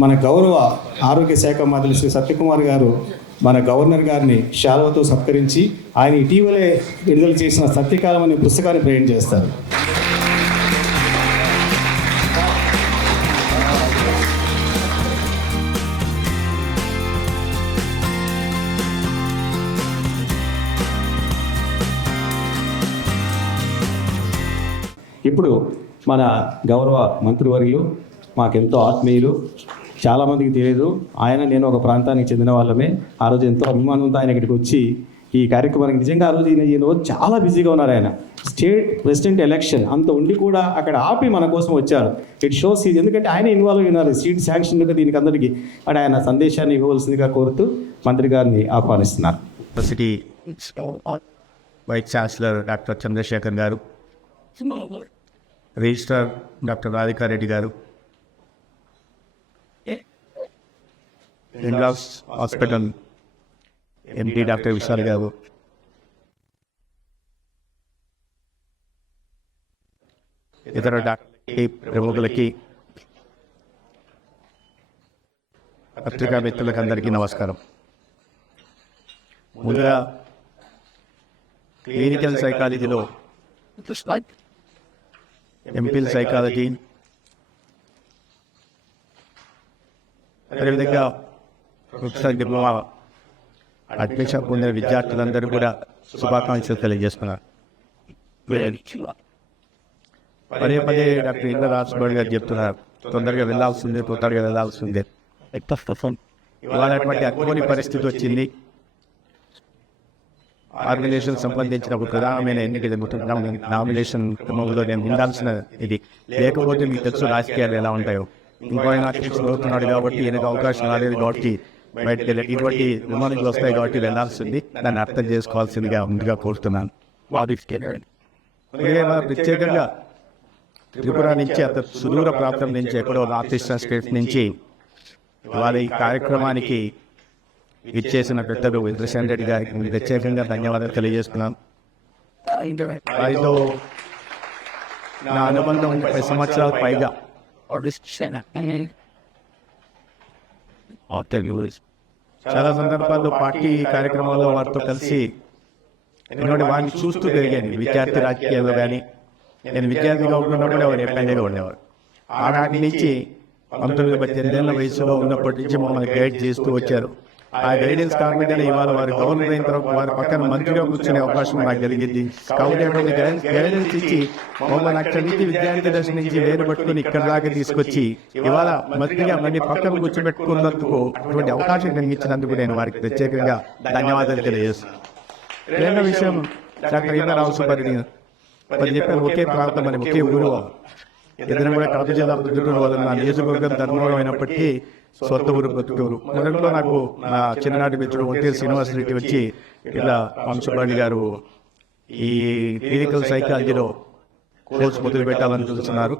మన గౌరవ ఆరోగ్య శాఖ మంత్రి శ్రీ సత్యకుమార్ గారు మన గవర్నర్ గారిని శాల్వతో సత్కరించి ఆయన ఇటీవలే విడుదల చేసిన సత్యకాలం అనే పుస్తకాన్ని ప్రజెంట్ చేస్తారు. ఇప్పుడు మన గౌరవ మంత్రివర్యులు మాకెంతో ఆత్మీయులు చాలామందికి తెలియదు ఆయన నేను ఒక ప్రాంతానికి చెందిన వాళ్ళమే. ఆ రోజు ఎంతో అభిమానంతో ఆయన ఇక్కడికి వచ్చి ఈ కార్యక్రమానికి నిజంగా ఆ రోజు ఈయన ఈ రోజు చాలా బిజీగా ఉన్నారు ఆయన. స్టేట్ ప్రెసిడెంట్ ఎలక్షన్ అంత ఉండి కూడా అక్కడ ఆపి మన కోసం వచ్చారు. ఇట్ షోస్ ఇది ఎందుకంటే ఆయన ఇన్వాల్వ్ అయినారు. సీట్ శాంక్షన్ కూడా దీనికి అందరికీ అక్కడ ఆయన సందేశాన్ని ఇవ్వవలసిందిగా కోరుతూ మంత్రి గారిని ఆహ్వానిస్తున్నారు. University vice chancellor doctor Chandrashekar గారు రిజిస్ట్రార్ డాక్టర్ రాధికారెడ్డి గారు ఇంగ్లాస్ హాస్పిటల్ ఎండి డాక్టర్ విశాల్ గారు ఇతర డాక్టర్లకి ప్రముఖులకి పత్రికా మిత్రులకు అందరికీ నమస్కారం ముందుగా క్లినికల్ సైకాలజీలో ఎంపిల్ సైకాలజీ అదేవిధంగా ప్రొఫెసర్ డిప్లొమా అడ్మిషన్ పొందిన విద్యార్థులందరూ కూడా శుభాకాంక్షలు తెలియజేస్తున్నారు. పదే పదే డాక్టర్ ఇంద్ర రాజబాబు గారు చెప్తున్నారు తొందరగా వెళ్ళాల్సిందే తొందరగా వెళ్ళాల్సిందే. ఇలాంటి అనుకోని పరిస్థితి వచ్చింది. ఆర్గనైజేషన్ సంబంధించిన ఒక ప్రధానమైన ఎన్నిక జరుగుతుంది. నామినేషన్ క్రమంలో నేను ఉండాల్సిన ఇది. లేకపోతే మీకు తెలుసు రాజకీయాలు ఎలా ఉంటాయో. ఇంకో ఆయన అవుతున్నాడు కాబట్టి ఈయనకు అవకాశం రాలేదు కాబట్టి బయటకు వెళ్ళి ఇటువంటి విమానాలు వస్తాయి కాబట్టి వెళ్ళాల్సింది దాన్ని అర్థం చేసుకోవాల్సిందిగా ముందుగా కోరుతున్నాను. ప్రత్యేకంగా త్రిపుర నుంచి అత సుదూర ప్రాంతం నుంచి ఎక్కడో నార్త్ ఈస్టర్న్ స్టేట్ నుంచి ఈ కార్యక్రమానికి ఇచ్చేసిన పెద్దలు ఇంద్రసేన్ రెడ్డి గారికి ప్రత్యేకంగా ధన్యవాదాలు తెలియజేస్తున్నాను. నా అనుబంధం ముప్పై సంవత్సరాల పైగా చాలా సందర్భాల్లో పార్టీ కార్యక్రమాల్లో వారితో కలిసి ఎందుకంటే వారిని చూస్తూ పెరిగాను విద్యార్థి రాజకీయాల్లో కానీ నేను విద్యార్థిగా ఉన్నప్పుడు వారు ఎమ్మెల్యేగా ఉండేవారు ఆనాటి నుంచి పంతొమ్మిది పద్దెనిమిది ఏళ్ళ వయసులో ఉన్నప్పటి నుంచి మమ్మల్ని గైడ్ చేస్తూ వచ్చారు. ఆ గైడెన్స్ కారణంగానే ఇవాళ వారు గవర్నర్ అయిన తర్వాత వారి పక్కన మంత్రిగా కూర్చునే అవకాశం నాకు కలిగింది. కాబట్టి అటువంటి గైడెన్స్ ఇచ్చి మమ్మల్ని అక్కడి నుంచి విద్యార్థి దశ నుంచి వేరు పట్టుకుని ఇక్కడ దాకా తీసుకొచ్చి ఇవాళ మంత్రిగా మళ్ళీ పక్కన కూర్చోబెట్టుకున్నందుకు అటువంటి అవకాశం కలిగించినందుకు నేను వారికి ప్రత్యేకంగా ధన్యవాదాలు తెలియజేస్తున్నాను. రెండో విషయం డాక్టర్ ఇంద్ర సుబ్బారెడ్డి మరి చెప్పారు ఒకే ప్రాంతం అని ఒకే ఊరు. ఇద్దరం కూడా కడప జిల్లా ప్రతినిధులు నియోజకవర్గం ధర్మవరం అయినప్పటికీ సొంత ఊరు బ్రతుకూరు మొదట్లో నాకు నా చిన్ననాటి మిత్రుడు ఒంటేరు శ్రీనివాస రెడ్డి వచ్చి ఇలా వంశపాణి గారు ఈ క్లినికల్ సైకాలజీలో కోర్స్ మొదలు పెట్టాలని చూస్తున్నారు.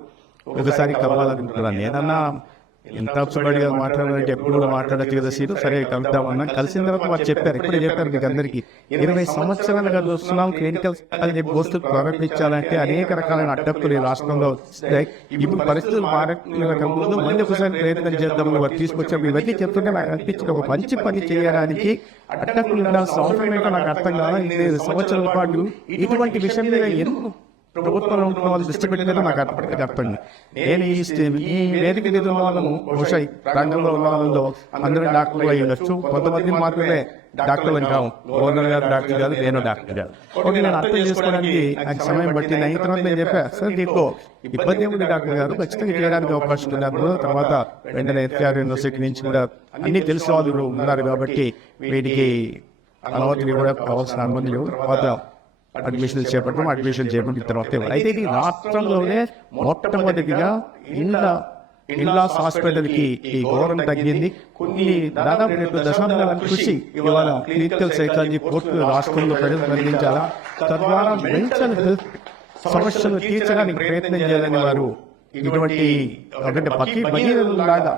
ఒకసారి కలవాలనుకుంటున్నాను. ఏదన్నా ఎంత వంశపాణి గారు మాట్లాడాలంటే ఎప్పుడు కూడా మాట్లాడచ్చు కదా సీటు. సరే కలుద్దామన్నా కలిసిన తర్వాత వారు చెప్పారు. ఇప్పుడే చెప్పారు మీకు అందరికీ. ఇరవై సంవత్సరాలుగా చూస్తున్నాం. క్లినికల్ సైకాలజీ కోర్సు ప్రారంభించాలంటే అనేక రకాలైన అడ్డంకులు ఈ రాష్ట్రంలో వస్తాయి. ఇప్పుడు పరిస్థితులు మారకముందు మళ్ళీ ఒకసారి ప్రయత్నం చేద్దాం. వారు తీసుకొచ్చాము ఇవన్నీ చెప్తుంటే నాకు అనిపించింది. ఒక మంచి పని చేయడానికి అడ్డంకులు ఉండాల్సిన అవసరం నాకు అర్థం కాదు సంవత్సరాల పాటు ఇటువంటి విషయం మీద ఎందుకు ప్రభుత్వంలో ఉన్న వాళ్ళు దృష్టి పెట్టినట్టు నాకు అర్థం చెప్పండి. నేను ఈ ఈ వేదిక మీద వాళ్ళను బహుశా ఈ రంగంలో ఉన్న వాళ్ళలో అందరూ డాక్టర్లు అయ్యి ఉండొచ్చు. కొంతమంది మాత్రమే డాక్టర్లు అని కావు గవర్నర్ గారు డాక్టర్ కాదు నేను డాక్టర్ కాదు. ఓకే నేను అర్థం చేసుకోవడానికి నాకు సమయం పట్టింది. అయిన తర్వాత నేను చెప్పా సార్ నీకు ఇబ్బంది ఏముంది డాక్టర్ గారు? ఖచ్చితంగా చేయడానికి అవకాశం ఉంది. తర్వాత వెంటనే ఎస్ఆర్ యూనివర్సిటీ నుంచి కూడా అన్ని తెలిసిన వాళ్ళు ఉన్నారు కాబట్టి వీటికి అనుమతులు కూడా కావాల్సిన అనుమతులు లేవు. తర్వాత అడ్మిషన్ చేపట్టడం అడ్మిషన్ చేపట్టిన తర్వాత. అయితే ఇది రాష్ట్రంలోనే మొట్టమొదటిగా ఇండ్ల ఇల్లాస్ హాస్పిటల్కి ఈ గౌరవం తగ్గింది కొన్ని దాదాపు రెండు దశాబ్దాల కృషి ఇవాళ క్లినికల్ సైకాలజీ కోర్టులు రాష్ట్రంలో ప్రజలు అందించాలా తద్వారా మెంటల్ హెల్త్ సమస్యలు తీర్చడానికి ప్రయత్నం చేయాలని వారు ఇటువంటి ఒకటి బకీ భగీరథులాగా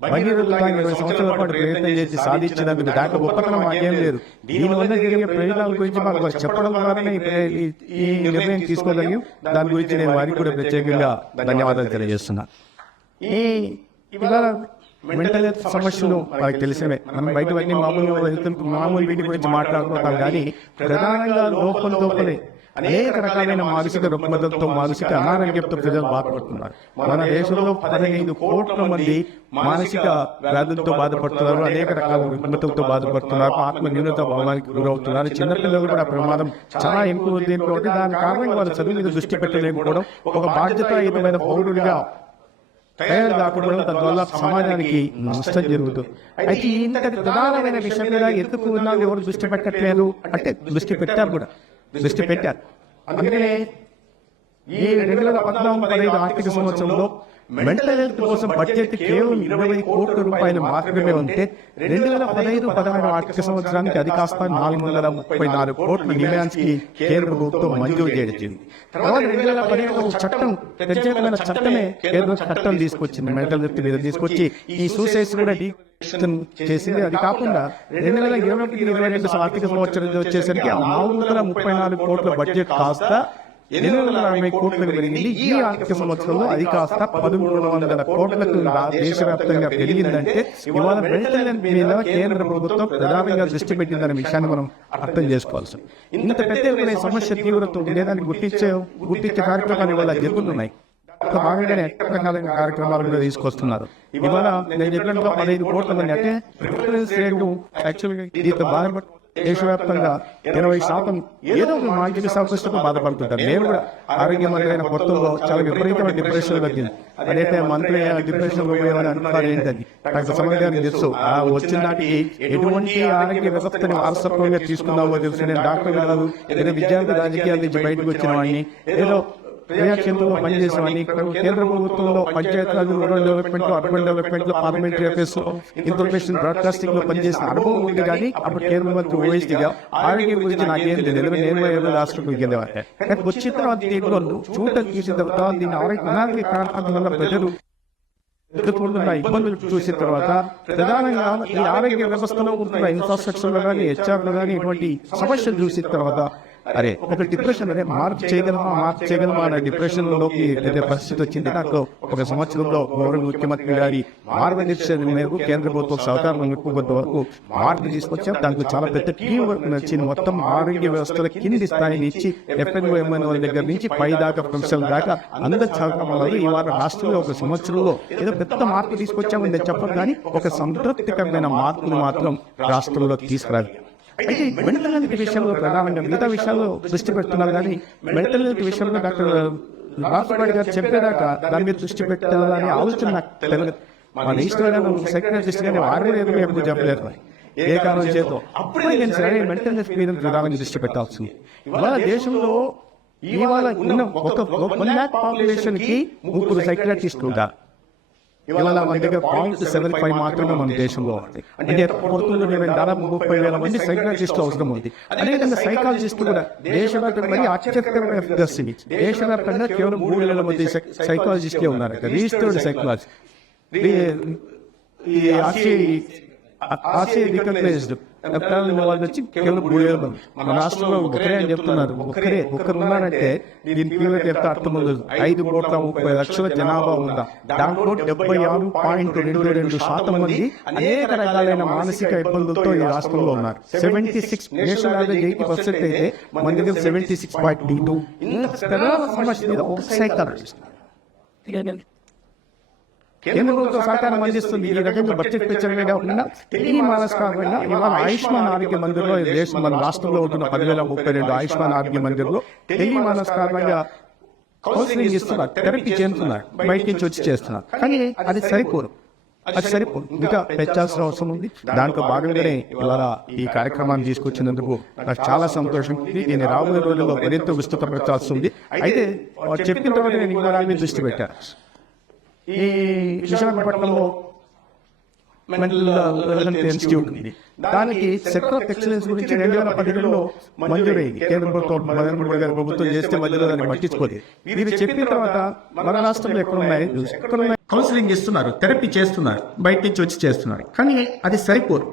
భగీరథులాగా ఇరవై సంవత్సరాల పాటు ప్రయత్నం చేసి సాధించినందుకు దాంట్లో గొప్పతనం మాకేం లేదు. దీనివల్ల జరిగే ప్రయోజనాల గురించి మాకు చెప్పడం ద్వారానే ఈ ప్రే- ఈ- ఈ నిర్ణయం తీసుకోగలిగాం. దాని గురించి నేను వారికి కూడా ప్రత్యేకంగా ధన్యవాదాలు తెలియజేస్తున్నా. ఈ ఇవాళ మెంటల్ హెల్త్ సమస్యలు మనకు తెలిసినవే. మనం బయట అన్ని మామూలు మామూలు వీటి గురించి మాట్లాడుకుంటాం కానీ ప్రధానంగా లోపల లోపలే అనేక రకాలైన మానసిక రుగ్మతలతో మానసిక అనారోగ్యంతో ప్రజలు బాధపడుతున్నారు. మన దేశంలో పదహైదు కోట్ల మంది మానసిక వ్యాధులతో బాధపడుతున్నారు. అనేక రకాల రుగ్మతలతో బాధపడుతున్నారు. ఆత్మ న్యూనత భావానికి గురవుతున్నారు. చిన్నపిల్లలు కూడా ప్రమాదం చాలా ఎక్కువ కాబట్టి దాని కారణంగా వాళ్ళు చదువు మీద దృష్టి పెట్టలేకపోవడం ఒక బాధ్యతాయుతమైన పౌరుడిగా తయారు కాకపోవడం తద్వల్ల సమాజానికి నష్టం జరుగుతుంది. అయితే ఇంతటి ప్రధానమైన విషయం మీద ఎందుకు ఉన్నాళ్ళు ఎవరు దృష్టి పెట్టట్లేదు? అంటే దృష్టి పెట్టారు కూడా. దృష్టి పెట్టారు. అందుకనే ఈ రెండు వేల పద్నాలుగు పదహైదు ఆర్థిక సంవత్సరంలో మెంటల్ హెల్త్ కోసం బడ్జెట్ కేవలం ఇరవై కోట్ల రూపాయలు మాత్రమే ఉంటే రెండు వేల పదహైదు పదహారు ఆర్థిక సంవత్సరానికి అది కాస్త నాలుగు వందల ముప్పై నాలుగు కోట్ల డిమాండ్స్కి కేంద్ర ప్రభుత్వం మంజూరు చేసింది తర్వాత రెండు వేల చట్టం ప్రత్యేకమైన చట్టమే కేంద్ర చట్టం తీసుకొచ్చింది. మెంటల్ హెల్త్ మీద తీసుకొచ్చి ఈ సూసైడ్స్ కూడా చేసింది. అది కాకుండా రెండు వేల ఇరవై ఒకటి ఇరవై రెండు ఆర్థిక సంవత్సరం వచ్చేసరికి నాలుగు వందల ముప్పై నాలుగు కోట్ల బడ్జెట్ కాస్త ఎనిమిది వందల అరవై కోట్లకు పెరిగింది ఈ ఆర్థిక సంవత్సరంలో అది కాస్త పదమూడు వందల కోట్లకు రా- దేశవ్యాప్తంగా పెరిగిందంటే ఇవాళ మీద కేంద్ర ప్రభుత్వం ప్రధానంగా దృష్టి పెట్టిందనే విషయాన్ని మనం అర్థం చేసుకోవాల్సి. ఇంత పెద్ద ఎత్తున సమస్య తీవ్రత ఉంది దాన్ని గుర్తించే గుర్తించే కార్యక్రమాలు ఇవాళ జరుగుతున్నాయి. కార్యక్రమాలు కూడా తీసుకొస్తున్నారు. ఇవాళ నేను చెప్పినట్టుగా పదహైదు కోట్ల మంది అంటే యాక్చువల్గా దీంతో దేశవ్యాప్తంగా ఇరవై శాతం ఏదో ఒక మానసిక సమస్యతో బాధపడుతుంటారు. నేను కూడా ఆరోగ్య మంత్రి అయిన కొత్తలో చాలా విపరీతమైన డిప్రెషన్ వచ్చింది అదైతే మంత్రి డిప్రెషన్ పోయేవని అంటున్నారు ఏంటది? డాక్టర్ సమర్ గారికి తెలుసు ఆ వచ్చిన నాటికి ఎటువంటి ఆరోగ్య వ్యవస్థని వారసత్వంగా తీసుకున్నావో తెలుసు. నేను డాక్టర్ కాదు ఏదో విద్యార్థి రాజకీయాల నుంచి బయటకు వచ్చిన వాడిని ఏదో ప్రజాక్షేత్రంలో పనిచేసేవాడిని కేంద్ర ప్రభుత్వంలో పంచాయతీరాజ్ రూరల్ డెవలప్మెంట్ అర్బన్ డెవలప్మెంట్లో పార్లమెంటరీ అఫేర్స్లో ఇన్ఫర్మేషన్ బ్రాడ్కాస్టింగ్లో పనిచేసిన అనుభవం ఉంది కానీ అప్పుడు కేంద్ర మంత్రి ఆరోగ్యం గురించి నాకేం తెలియదు నేను ఏదో వచ్చిన తర్వాత చూడటం తర్వాత అనారోగ్య కారణాల వల్ల ప్రజలు ఎదుర్కొంటున్న ఇబ్బందులు చూసిన తర్వాత ప్రధానంగా ఈ ఆరోగ్య వ్యవస్థలో ఉంటున్న ఇన్ఫ్రాస్ట్రక్చర్ కానీ హెచ్ఆర్ కానీ ఇటువంటి సమస్యలు చూసిన తర్వాత అరే ఒక డిప్రెషన్ అనే మార్క్ చేయగలమా మార్క్ చేయగలమా అనే డిప్రెషన్లోకి వెళ్ళే పరిస్థితి వచ్చింది. నాకు ఒక సంవత్సరంలో గౌరవ ముఖ్యమంత్రి గారి మార్గనిర్దేశం మేరకు కేంద్ర ప్రభుత్వం సహకారం ఎక్కువ కొంత వరకు మార్పు తీసుకొచ్చాం దానికి చాలా పెద్ద టీం వర్క్ నచ్చింది మొత్తం ఆరోగ్య వ్యవస్థల కింది స్థాయి నుంచి ఎఫ్ఎన్ఓ ఎంఎన్ఓ దగ్గర నుంచి పై దాకా ప్రొఫెసర్ దాకా అందరి సహకారం వల్ల ఈ వారం రాష్ట్రంలో ఒక సంవత్సరంలో ఏదో పెద్ద మార్పు తీసుకొచ్చామని చెప్పడం కానీ ఒక సంతృప్తికరమైన మార్పును మాత్రం రాష్ట్రంలో తీసుకురాలి అయితే మెంటల్ హెల్త్ విషయంలో ప్రధానంగా మిగతా విషయాల్లో దృష్టి పెడుతున్నారు కానీ మెంటల్ హెల్త్ విషయంలో డాక్టర్ రాష్ట్రపతి గారు చెప్పేదాకా దాని మీద దృష్టి పెట్టాలని ఆలోచన నాకు తెలియదు మన ఇష్టమైన సెక్రటరీ కానీ వారు కూడా ఎప్పుడు చెప్పలేదు మరి. ఏ కారణం చేతో? అప్పుడే నేను సరైన మెంటల్ హెల్త్ మీద ప్రధానంగా దృష్టి పెట్టాల్సింది. ఇవాళ దేశంలో ఇవాళ ఉన్న ఒక వన్ ల్యాక్ పాపులేషన్కి ముగ్గురు సైక్రటిస్ట్ ఉంటారు. ఇవాళ మన దగ్గర పాయింట్ సెవెన్ ఫైవ్ మాత్రమే మన దేశంలో ఉంది అంటే పొరుతుల్లో నేను దాదాపు ముప్పై వేల మంది సైకాలజిస్టులు అవసరం ఉంది అదేవిధంగా సైకాలజిస్ట్ కూడా దేశవ్యాప్తంగా మరి ఆశ్చర్యకరమైన ఇవి దేశవ్యాప్తంగా కేవలం మూడు వేల మంది సైకాలజిస్టులే ఉన్నారు రిజిస్టర్డ్ సైకాలజీ ఈ ఆర్సీ రికగ్నైజ్డ్ వాళ్ళు వచ్చి కేవలం మూడు వేల మంది మన రాష్ట్రంలో ఒకరే అని చెప్తున్నారు. ఒకరే ఒకరు ఉన్నారంటే దీని తీవ్రత ఎంత అర్థం ఉండదు ఐదు కోట్ల ముప్పై లక్షల జనాభా ఉందా? దాంట్లో డెబ్బై ఆరు పాయింట్ రెండు రెండు శాతం మంది అనేక రకాలైన మానసిక ఇబ్బందులతో ఈ రాష్ట్రంలో ఉన్నారు. Seventy six national average eighty percent అయితే మన దగ్గర సెవెంటీ సిక్స్ పాయింట్ టూ ప్రధాన సమస్య మీద ఒక సైకాలజిస్ట్ కేంద్ర ప్రభుత్వం సహకారం అందిస్తుంది. ఈ రకంగా బడ్జెట్ పెంచడమే కాకుండా టెలి మానస్ కాకుండా ఇవాళ ఆయుష్మాన్ ఆరోగ్య మందిర్లో దేశం మన రాష్ట్రంలో ఉంటున్న పదివేల ముప్పై రెండు ఆయుష్మాన్ ఆరోగ్య మందిర్లో టెలి మానస్ కారణంగా కౌన్సిలింగ్ ఇస్తున్నారు. థెరపీ చేస్తున్నారు. బయట నుంచి వచ్చి చేస్తున్నారు. కానీ అది సరిపోరు అది సరిపోదు. ఇంకా పెంచాల్సిన అవసరం ఉంది. దాంట్లో భాగంగానే ఇవాళ ఈ కార్యక్రమాన్ని తీసుకొచ్చినందుకు నాకు చాలా సంతోషం ఉంది. దీన్ని రాబోయే రోజుల్లో మరింత విస్తృతపరచాల్సి ఉంది. అయితే చెప్పిన తర్వాత నేను ఇంకో దాని మీద దృష్టి పెట్టాను. ఈ విశాఖపట్నంలో మెంటల్ హెల్త్ ఇన్స్టిట్యూట్ ఉంది. దానికి సెక్టర్ ఆఫ్ ఎక్సలెన్స్ గురించి రెండు వేల పదిహేడులో మంజూరైంది. కేంద్ర ప్రభుత్వం నరేంద్ర మోడీ గారి ప్రభుత్వం చేస్తే మధ్యలో దాన్ని పట్టించుకోలేదు. మీరు చెప్పిన తర్వాత మన రాష్ట్రంలో ఎక్కడ ఉన్నాయి ఎక్కడ కౌన్సిలింగ్ ఇస్తున్నారు థెరపీ చేస్తున్నారు బయట నుంచి వచ్చి చేస్తున్నారు. కానీ అది సరిపోరు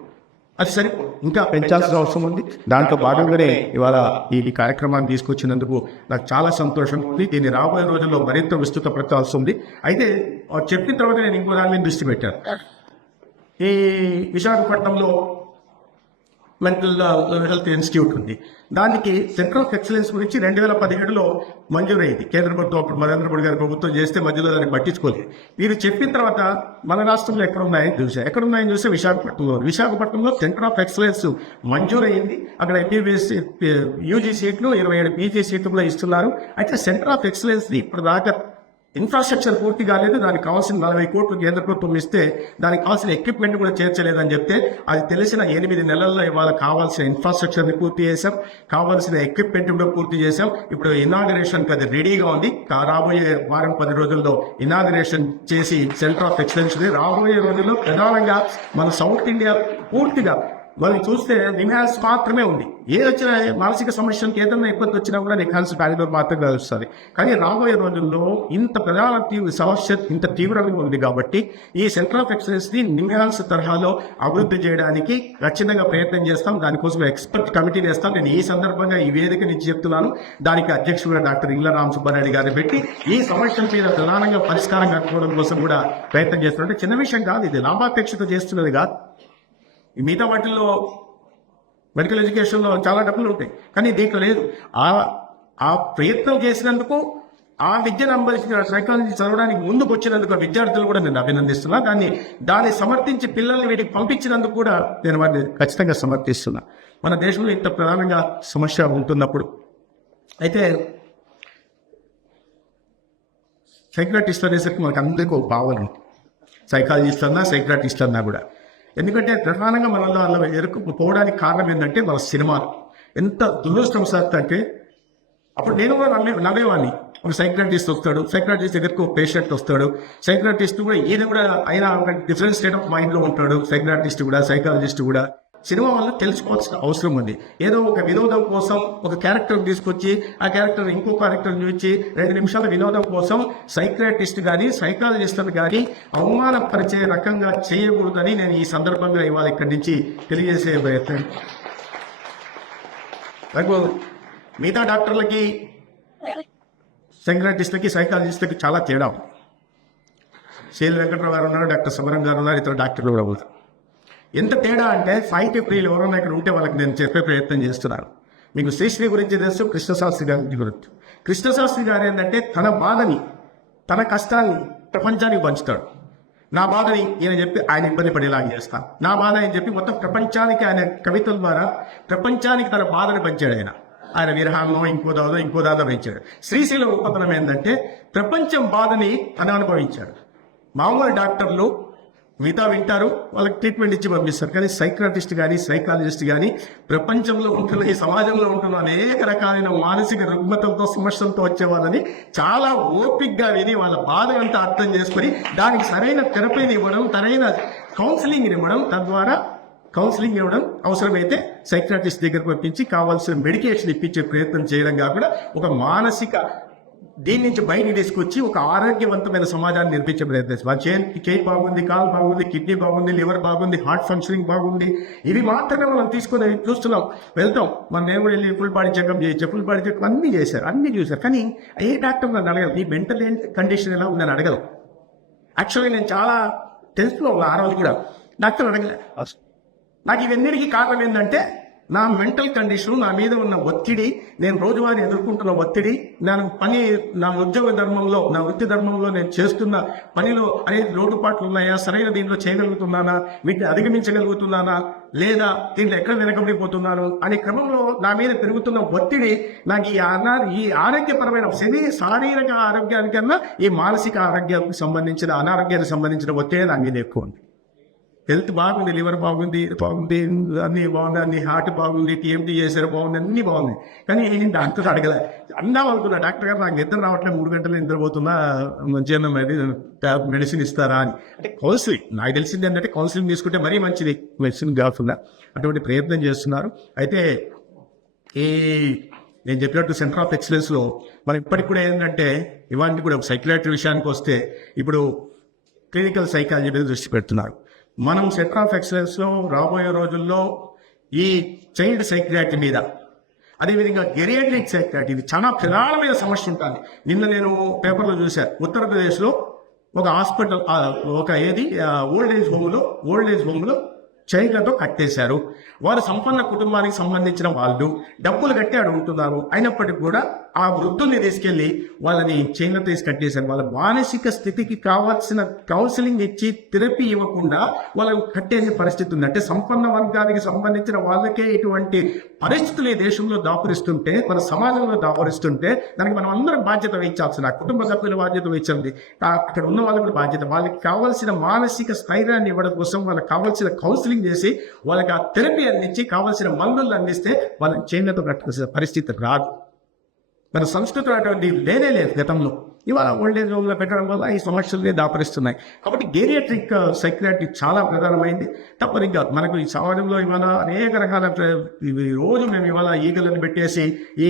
అది సరిపోరు ఇంకా పెంచాల్సిన అవసరం ఉంది. దాంట్లో భాగంగానే ఇవాళ ఈ కార్యక్రమాన్ని తీసుకొచ్చినందుకు నాకు చాలా సంతోషం. ఉంది దీన్ని రాబోయే రోజుల్లో మరింత విస్తృతపరచాల్సి ఉంది. అయితే చెప్పిన తర్వాత నేను ఇంకో దాని మీద దృష్టి పెట్టాను. ఈ విశాఖపట్నంలో మెంటల్ హెల్త్ ఇన్స్టిట్యూట్ ఉంది. దానికి సెంటర్ ఆఫ్ ఎక్సలెన్స్ గురించి రెండు వేల పదిహేడులో మంజూరైంది. కేంద్ర ప్రభుత్వం అప్పుడు నరేంద్ర మోడీ గారి ప్రభుత్వం చేస్తే మధ్యలో దాన్ని పట్టించుకోలేదు. వీరు చెప్పిన తర్వాత మన రాష్ట్రంలో ఎక్కడ ఉన్నాయని చూసా. ఎక్కడ ఉన్నాయని చూస్తే విశాఖపట్నంలో. విశాఖపట్నంలో సెంటర్ ఆఫ్ ఎక్సలెన్స్ మంజూరైంది. అక్కడ ఎంబీబీఎస్ యూజీ సీట్లు ఇరవై ఏడు పీజీ సీట్లు కూడా ఇస్తున్నారు. అయితే సెంటర్ ఆఫ్ ఎక్సలెన్స్ ఇప్పుడు దాకా ఇన్ఫ్రాస్ట్రక్చర్ పూర్తి కాలేదు దానికి కావాల్సిన నలభై కోట్లు కేంద్ర ప్రభుత్వం ఇస్తే దానికి కావాల్సిన ఎక్విప్మెంట్ కూడా చేర్చలేదని చెప్తే అది తెలిసిన ఎనిమిది నెలల్లో ఇవాళ కావాల్సిన ఇన్ఫ్రాస్ట్రక్చర్ని పూర్తి చేశాం కావాల్సిన ఎక్విప్మెంట్ కూడా పూర్తి చేశాం. ఇప్పుడు ఇనాగరేషన్ అది రెడీగా ఉంది. కా- రాబోయే వారం పది రోజుల్లో ఇనాగరేషన్ చేసి సెంటర్ ఆఫ్ ఎక్సలెన్స్ రాబోయే రోజుల్లో ప్రధానంగా మన సౌత్ ఇండియా పూర్తిగా మనం చూస్తే నిహాన్స్ మాత్రమే ఉంది. ఏ వచ్చిన మానసిక సమస్యలకు ఏదైనా ఇబ్బంది వచ్చినా కూడా నిహాన్స్ బెంగళూరు మాత్రమే వస్తుంది కానీ రాబోయే రోజుల్లో ఇంత ప్రధాన తీవ్ర సమస్య ఇంత తీవ్రంగా ఉంది కాబట్టి ఈ సెంటర్ ఆఫ్ ఎక్సలెన్స్ని నిహాన్స్ తరహాలో అభివృద్ధి చేయడానికి ఖచ్చితంగా ప్రయత్నం చేస్తాం. దానికోసం ఎక్స్పర్ట్ కమిటీని వేస్తాం. నేను ఈ సందర్భంగా ఈ వేదిక నుంచి చెప్తున్నాను. దానికి అధ్యక్షుడుగా డాక్టర్ ఇంగ్ల రామ్ సుబ్బారెడ్డి గారిని పెట్టి ఈ సమస్యల మీద ప్రధానంగా పరిష్కారం కట్టుకోవడం కోసం కూడా ప్రయత్నం చేస్తున్నాం అంటే చిన్న విషయం కాదు ఇది లాభాపేక్షత చేస్తున్నది కాదు. ఈ మిగతా వాటిల్లో మెడికల్ ఎడ్యుకేషన్లో చాలా డబ్బులు ఉంటాయి. కానీ దీంట్లో లేదు. ఆ ఆ ప్రయత్నం చేసినందుకు ఆ విద్యను అంబరించిన సైకాలజీ చదవడానికి ముందుకు వచ్చినందుకు విద్యార్థులు కూడా నేను అభినందిస్తున్నా. దాన్ని దాన్ని సమర్థించి పిల్లల్ని వీటికి పంపించినందుకు కూడా నేను వారిని ఖచ్చితంగా సమర్థిస్తున్నా. మన దేశంలో ఇంత ప్రధానంగా సమస్య ఉంటున్నప్పుడు అయితే సైక్రాటిస్ట్ అనేసరికి మనకు అందరికీ ఒక భావన సైకాలజిస్ట్ అన్నా సైక్రాటిస్ట్ అన్నా కూడా. ఎందుకంటే ప్రధానంగా మనలో అలా ఎరుకుపోవడానికి కారణం ఏంటంటే మన సినిమాలు. ఎంత దురదృష్టవశాత్తు అంటే అప్పుడు నేను కూడా నమ్మే నమ్మేవాడిని. ఒక సైక్రాటిస్ట్ వస్తాడు సైక్రాటిస్ట్ దగ్గరకు ఒక పేషెంట్ వస్తాడు. సైక్రాటిస్ట్ కూడా ఏదో కూడా ఆయన ఒక డిఫరెంట్ స్టేట్ ఆఫ్ మైండ్లో ఉంటాడు. సైక్రాటిస్ట్ కూడా సైకాలజిస్ట్ కూడా. సినిమా వల్ల తెలుసుకోవాల్సిన అవసరం ఉంది. ఏదో ఒక వినోదం కోసం ఒక క్యారెక్టర్ తీసుకొచ్చి ఆ క్యారెక్టర్ ఇంకో క్యారెక్టర్ చూపించి రెండు నిమిషాల వినోదం కోసం సైక్రాటిస్ట్ కానీ సైకాలజిస్ట్ కానీ అవమానపరిచే రకంగా చేయకూడదని నేను ఈ సందర్భంగా ఇవాళ ఇక్కడి నుంచి తెలియజేసే ప్రయత్నం. నాకు మిగతా డాక్టర్లకి సైక్రాటిస్ట్లకి సైకాలజిస్ట్లకి చాలా తేడా ఉంది. శైలి వెంకట్రావు గారు ఉన్నారు డాక్టర్ సమరం గారు ఉన్నారు ఇతర డాక్టర్లు కూడా ఉన్నారు. ఎంత తేడా అంటే సాహిత్య ప్రియులు ఎవరైనా ఇక్కడ ఉంటే వాళ్ళకి నేను చెప్పే ప్రయత్నం చేస్తున్నాను మీకు శ్రీశ్రీ గురించి తెలుసు కృష్ణశాస్త్రి గారి గురించి. కృష్ణశాస్త్రి గారు ఏంటంటే తన బాధని తన కష్టాన్ని ప్రపంచానికి పంచుతాడు. నా బాధని ఈయన చెప్పి ఆయన ఇబ్బంది పడేలాగా చేస్తాను నా బాధ అని చెప్పి మొత్తం ప్రపంచానికి ఆయన కవితల ద్వారా ప్రపంచానికి తన బాధని పంచాడు ఆయన. ఆయన విరహాన్నో ఇంకో దాదో ఇంకో దాదో పెంచాడు. శ్రీశైలం గొప్పతనం ఏంటంటే ప్రపంచం బాధని తను అనుభవించాడు. మామూలు డాక్టర్లు మిగతా వింటారు వాళ్ళకి ట్రీట్మెంట్ ఇచ్చి పంపిస్తారు. కానీ సైక్రాటిస్ట్ కానీ సైకాలజిస్ట్ కానీ ప్రపంచంలో ఉంటున్న ఈ సమాజంలో ఉంటున్న అనేక రకాలైన మానసిక రుగ్మతలతో సమస్యలతో వచ్చే వాళ్ళని చాలా ఓపిక్గా విని వాళ్ళ బాధ అంతా అర్థం చేసుకొని దానికి సరైన థెరపీని ఇవ్వడం సరైన కౌన్సిలింగ్ ఇవ్వడం తద్వారా కౌన్సిలింగ్ ఇవ్వడం అవసరమైతే సైక్రాటిస్ట్ దగ్గరకు పంపించి కావాల్సిన మెడికేషన్ ఇప్పించే ప్రయత్నం చేయడం కాకుండా ఒక మానసిక దీని నుంచి బయట తీసుకొచ్చి ఒక ఆరోగ్యవంతమైన సమాజాన్ని నిర్మించే ప్రయత్నం చేస్తాం. చేయి బాగుంది కాలు బాగుంది కిడ్నీ బాగుంది లివర్ బాగుంది హార్ట్ ఫంక్షనింగ్ బాగుంది. ఇవి మాత్రమే మనం తీసుకుని చూస్తున్నాం వెళ్తాం. మన నేను కూడా వెళ్ళి ఫుల్ బాడీ చెకప్ చేయొచ్చు ఫుల్ బాడీ చెకప్ అన్నీ చేశారు అన్నీ చూశారు. కానీ ఏ డాక్టర్ నన్ను అడగదు. నీ మెంటల్ కండిషన్ ఎలా ఉందని అడగదు. యాక్చువల్గా నేను చాలా తెలుసుకున్నాను ఆ రోజు కూడా డాక్టర్ అడగలే. నాకు ఇవన్నిటికీ కారణం ఏంటంటే నా మెంటల్ కండిషన్ నా మీద ఉన్న ఒత్తిడి నేను రోజువారీ ఎదుర్కొంటున్న ఒత్తిడి నా పని నా ఉద్యోగ ధర్మంలో నా వృత్తి ధర్మంలో నేను చేస్తున్న పనిలో అనేది లోటుపాట్లు ఉన్నాయా? సరైన దీంట్లో చేయగలుగుతున్నానా? వీటిని అధిగమించగలుగుతున్నానా? లేదా దీంట్లో ఎక్కడ వెనకబడిపోతున్నాను? అనే క్రమంలో నా మీద పెరుగుతున్న ఒత్తిడి నాకు ఈ అనా ఈ ఆరోగ్యపరమైన శరీర శారీరక ఆరోగ్యానికన్నా ఈ మానసిక ఆరోగ్యానికి సంబంధించిన అనారోగ్యానికి సంబంధించిన ఒత్తిడి నా మీద ఎక్కువ ఉంది. హెల్త్ బాగుంది లివర్ బాగుంది బాగుంది అన్ని బాగుంది అన్ని హార్ట్ బాగుంది టీఎంటీ చేశారు బాగుంది అన్ని బాగుంది కానీ నేను డాక్టర్ అడగలే. అందాం అనుకున్నా డాక్టర్ గారు నాకు నిద్ర రావట్లేదు మూడు గంటలు నిద్రపోతున్నా మంచిగా మరి మెడిసిన్ ఇస్తారా అని. అంటే కౌన్సిలింగ్ నాకు తెలిసింది ఏంటంటే కౌన్సిలింగ్ తీసుకుంటే మరీ మంచిది. మెడిసిన్ కాకుండా అటువంటి ప్రయత్నం చేస్తున్నారు. అయితే ఈ నేను చెప్పినట్టు సెంటర్ ఆఫ్ ఎక్సలెన్స్లో మనం ఇప్పటికి కూడా ఏంటంటే ఇవాళ కూడా సైక్యులేటరీ విషయానికి వస్తే ఇప్పుడు క్లినికల్ సైకాలజీ మీద దృష్టి పెడుతున్నారు. మనం సెంటర్ ఆఫ్ ఎక్సలెన్స్లో రాబోయే రోజుల్లో ఈ చైల్డ్ సైక్రాటి మీద అదేవిధంగా గెరియాట్రిక్ సైక్రాటి ఇది చాలా ప్రధానమైన సమస్య ఉంటుంది. నిన్న నేను పేపర్లో చూశాను. ఉత్తరప్రదేశ్లో ఒక హాస్పిటల్ ఒక ఏది? ఓల్డ్ ఏజ్ హోమ్లో ఓల్డ్ ఏజ్ హోమ్లో చైల్డ్లతో కట్టేశారు. వారు సంపన్న కుటుంబానికి సంబంధించిన వాళ్ళు డబ్బులు కట్టి అడుగుతున్నారు అయినప్పటికీ కూడా ఆ వృద్ధుల్ని తీసుకెళ్ళి వాళ్ళని చైన్ తీసి కట్టేశారు. వాళ్ళ మానసిక స్థితికి కావాల్సిన కౌన్సిలింగ్ ఇచ్చి థెరపీ ఇవ్వకుండా వాళ్ళకు కట్టేసే పరిస్థితి ఉంది. అంటే సంపన్న వర్గానికి సంబంధించిన వాళ్ళకే ఇటువంటి పరిస్థితులు ఈ దేశంలో దాపురిస్తుంటే మన సమాజంలో దాపురిస్తుంటే దానికి మనం అందరం బాధ్యత వహించాల్సిన కుటుంబ సభ్యుల బాధ్యత వహించండి. అక్కడ ఉన్న వాళ్ళు కూడా బాధ్యత. వాళ్ళకి కావాల్సిన మానసిక స్థైర్యాన్ని ఇవ్వడం కోసం వాళ్ళకి కావాల్సిన కౌన్సిలింగ్ చేసి వాళ్ళకి ఆ థెరపీ అందించి కావాల్సిన మందులు అందిస్తే వాళ్ళని చైన్లతో కట్టాల్సిన పరిస్థితి రాదు. మన సంస్కృతం అటువంటి లేనే లేదు గతంలో. ఇవాళ ఓల్డ్ ఏజ్ హోమ్లో పెట్టడం వల్ల ఈ సమస్యలే దాపరిస్తున్నాయి. కాబట్టి గేరియాట్రిక్ సైక్రాటిక్ uh, చాలా ప్రధానమైంది. తప్పనిగా మనకు ఈ సమాజంలో ఇవాళ అనేక రకాల రోజు మేము ఇవాళ ఈగలను పెట్టేసి ఈ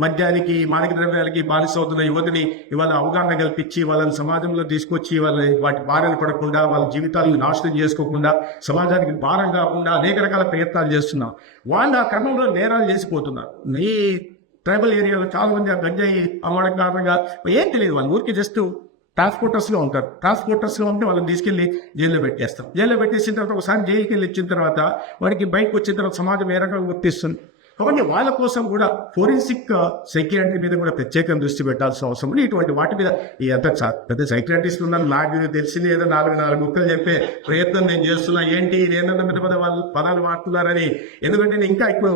మద్యానికి మాదక ద్రవ్యాలకి బానిసవుతున్న యువతిని ఇవాళ అవగాహన కల్పించి వాళ్ళని సమాజంలో తీసుకొచ్చి వాళ్ళ వాటి బారిన పడకుండా వాళ్ళ జీవితాలను నాశనం చేసుకోకుండా సమాజానికి భారం కాకుండా అనేక రకాల ప్రయత్నాలు చేస్తున్నాం. వాళ్ళు ఆ క్రమంలో నేరాలు చేసిపోతున్నారు. ఈ ట్రైబల్ ఏరియాలో చాలా మంది ఆ గంజాయి అమ్మడం కారణంగా ఏం తెలియదు. వాళ్ళు ఊరికి జస్ట్ ట్రాన్స్పోర్టర్స్లో ఉంటారు. ట్రాన్స్పోర్టర్స్లో ఉంటే వాళ్ళని తీసుకెళ్ళి జైల్లో పెట్టేస్తాం జైల్లో పెట్టేసిన తర్వాత ఒకసారి జైలుకి వెళ్ళి ఇచ్చిన తర్వాత వాడికి బయటకు వచ్చిన తర్వాత సమాజం ఏ రకంగా గుర్తిస్తుంది? కాబట్టి వాళ్ళ కోసం కూడా ఫోరెన్సిక్ సైకియాట్రీ మీద కూడా ప్రత్యేకంగా దృష్టి పెట్టాల్సిన అవసరం ఉంది. ఇటువంటి వాటి మీద ఈ అంత పెద్ద సైకియాట్రిస్ట్ ఉన్నాను నాకు తెలిసింది ఏదో నాలుగు నాలుగు ముక్కలు చెప్పే ప్రయత్నం నేను చేస్తున్నా. ఏంటి? నేను పెద్ద పెద్ద వాళ్ళు పదాలు వాడుతున్నారని. ఎందుకంటే నేను ఇంకా ఎక్కువ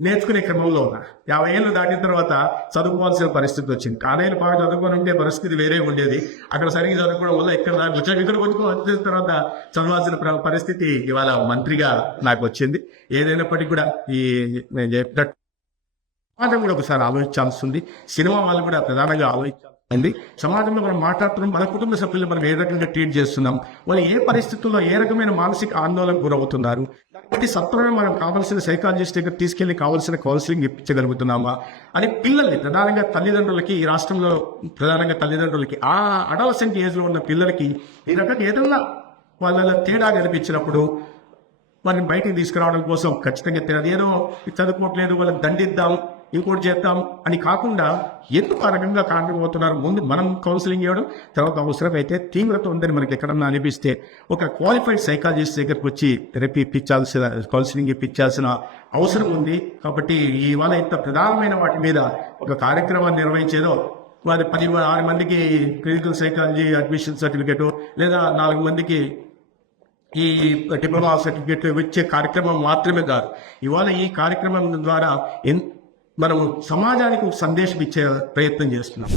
నేర్చుకునే క్రమంలో ఉన్నా. యాభై ఏళ్ళు దాటిన తర్వాత చదువుకోవాల్సిన పరిస్థితి వచ్చింది. కాలేజీలు బాగా చదువుకొని ఉంటే పరిస్థితి వేరే ఉండేది. అక్కడ సరిగ్గా చదువుకోవడం వల్ల ఇక్కడ నాకు వచ్చాక ఇక్కడ కొంచెం వచ్చిన తర్వాత చదవాల్సిన పరిస్థితి ఇవాళ మంత్రిగా నాకు వచ్చింది. ఏదైనప్పటికీ కూడా ఈ నేను చెప్పినట్టు సమాజం కూడా ఒకసారి ఆలోచించాల్సి ఉంది. సినిమా వాళ్ళు కూడా ప్రధానంగా ఆలోచించాలి అండి సమాజంలో మనం మాట్లాడుతున్నాం మన కుటుంబ సభ్యులు మనం ఏ రకంగా ట్రీట్ చేస్తున్నాం? వాళ్ళు ఏ పరిస్థితుల్లో ఏ రకమైన మానసిక ఆందోళనకు గురవుతున్నారు? కాబట్టి సత్వరమే మనం కావాల్సిన సైకాలజిస్ట్ దగ్గర తీసుకెళ్ళి కావాల్సిన కౌన్సిలింగ్ ఇప్పించగలుగుతున్నామా? అని పిల్లల్ని ప్రధానంగా తల్లిదండ్రులకి ఈ రాష్ట్రంలో ప్రధానంగా తల్లిదండ్రులకి ఆ అడలసెంట్ ఏజ్లో ఉన్న పిల్లలకి ఈ రకంగా ఏదన్నా వాళ్ళ తేడా కనిపించినప్పుడు వారిని బయటికి తీసుకురావడం కోసం ఖచ్చితంగా తేడా. ఏదో చదువుకోవట్లేదు వాళ్ళని దండిద్దాం ఇంకోటి చేద్దాం అని కాకుండా ఎందుకు ఆ రకంగా కారణమవుతున్నారు? ముందు మనం కౌన్సిలింగ్ ఇవ్వడం తర్వాత అవసరమైతే తీవ్రత ఉందని మనకి ఎక్కడన్నా అనిపిస్తే ఒక క్వాలిఫైడ్ సైకాలజిస్ట్ దగ్గరకు వచ్చి థెరపీ ఇప్పించాల్సిన కౌన్సిలింగ్ ఇప్పించాల్సిన అవసరం ఉంది. కాబట్టి ఇవాళ ఇంత ప్రధానమైన వాటి మీద ఒక కార్యక్రమాన్ని నిర్వహించేదో వారి పది ఆరు మందికి క్లినికల్ సైకాలజీ అడ్మిషన్ సర్టిఫికేట్ లేదా నాలుగు మందికి ఈ డిప్లొమా సర్టిఫికేట్ ఇచ్చే కార్యక్రమం మాత్రమే కాదు. ఇవాళ ఈ కార్యక్రమం ద్వారా ఎంత మనం సమాజానికి ఒక సందేశం ఇచ్చే ప్రయత్నం చేస్తున్నాం.